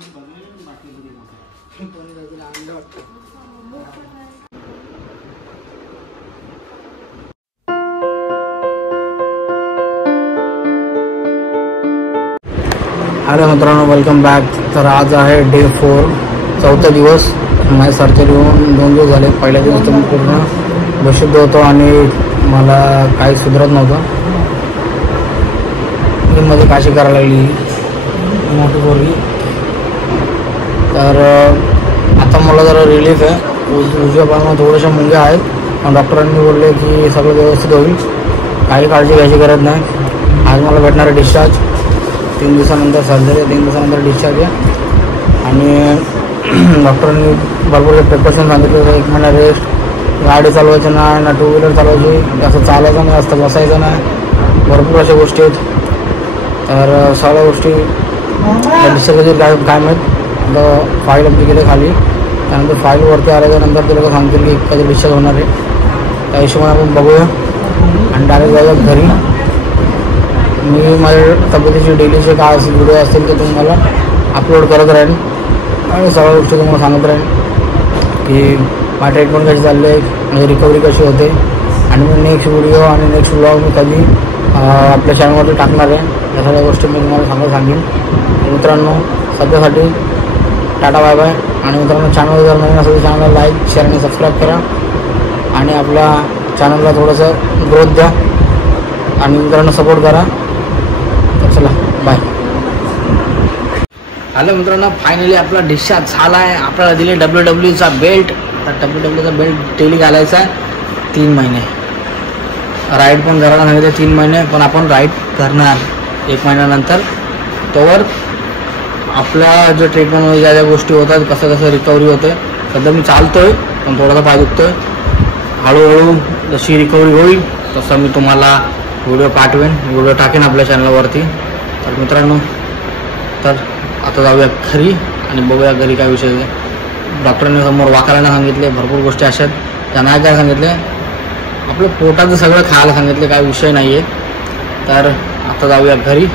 Hello मित्रांनो, welcome back. तर आज आहे डे 4, 4था दिवस. माझी सर्जरी होऊन 2 दिवस झाले. पहिल्या दिवस तर मी पूर्ण बेशुद्ध होतो आणि मला काही सुधरत नव्हतं. मी मध्ये काशी करायला लागली मोठी पोरगी. तर आता मला जरा रिलीफ आहे. उजव्या पायामध्ये थोड्याशा मुंग्या आहेत, पण डॉक्टरांनी बोलले की सगळं व्यवस्थित होईल, काही काळजी घ्यायची गरज नाही. आज मला भेटणार आहे डिस्चार्ज. 3 दिवसानंतर सर्जरी, 3 दिवसानंतर डिस्चार्ज आहे. आणि डॉक्टरांनी भरपूर प्रिकॉशन सांगितले. 1 महिना रेस्ट, गाडी चालवायची नाही, ना 2 व्हीलर चालवायची, असं चालायचं नाही, जास्त बसायचं नाही, भरपूर अशा गोष्टी आहेत. तर सगळ्या गोष्टी डिस्चार्ज काय माहीत. आता फाईल अगदी केले खाली, त्यानंतर फाईलवरती आल्याच्यानंतर ते लोक सांगतील की कधी डिस्चार्ज होणार आहे. त्या हिशोबाने आपण बघूया आणि डायरेक्ट जाऊया घरी. मी माझ्या तब्येतीचे डेलीचे काय असेल व्हिडिओ असतील ते तुम्हाला अपलोड करत राहीन आणि सगळ्या गोष्टी तुम्हाला सांगत राहीन की माझी ट्रीटमेंट कशी चालली आहे, माझी रिकव्हरी कशी होते. आणि मी नेक्स्ट व्हिडिओ आणि नेक्स्ट ब्लॉग मी कधी आपल्या चॅनलवरती टाकणार आहे, या सगळ्या गोष्टी मी तुम्हाला सांगेन. मित्रांनो, सध्यासाठी टाटा बाय बाय. आणि मित्रांनो, चॅनल जर नवीन असेल तर चॅनलला लाईक, शेअर आणि सबस्क्राईब करा आणि आपल्या चॅनलला थोडंसं ग्रोथ द्या आणि मित्रांनो सपोर्ट करा. तर चला बाय. हॅलो मित्रांनो, फायनली आपला डिस्चार्ज झाला आहे. आपल्याला दिले WWEचा बेल्ट. तर WWEचा बेल्ट डेली घालायचा आहे 3 महिने. राईड पण करायला सांगितलं 3 महिने, पण आपण राईड करणार 1 महिन्यानंतर. तोवर आपल्या जो ट्रीटमेंटमध्ये ज्या ज्या गोष्टी होतात, कसं कसं रिकव्हरी होते. सध्या मी चालतोय, पण थोडासा पाय दुखतोय. हळूहळू जशी रिकव्हरी होईल तसं मी तुम्हाला व्हिडिओ पाठवेन, व्हिडिओ टाकेन आपल्या चॅनलवरती. तर मित्रांनो, तर आता जाऊया घरी आणि बघूया घरी काय विषय आहे. डॉक्टरांनी समोर वाकायला सांगितले, भरपूर गोष्टी अशा आहेत त्या नाही काय सांगितले. आपलं पोटाचं सगळं खायला सांगितले, काय विषय नाही आहे. तर आता जाऊया घरी.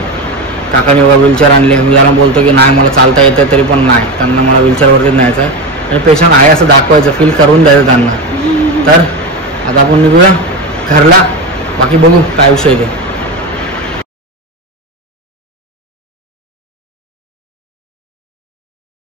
काकाने बघा व्हीलचेअर आणले. मी त्यांना बोलतो की नाही मला चालता येतं, तरी पण नाही, त्यांना मला व्हीलचेअरवरतीच न्यायचं आहे आणि पेशंट आहे असं दाखवायचं, फील करून द्यायचं त्यांना. तर आता आपण निघूया घरला. बाकी बघू काय विषय आहे ते.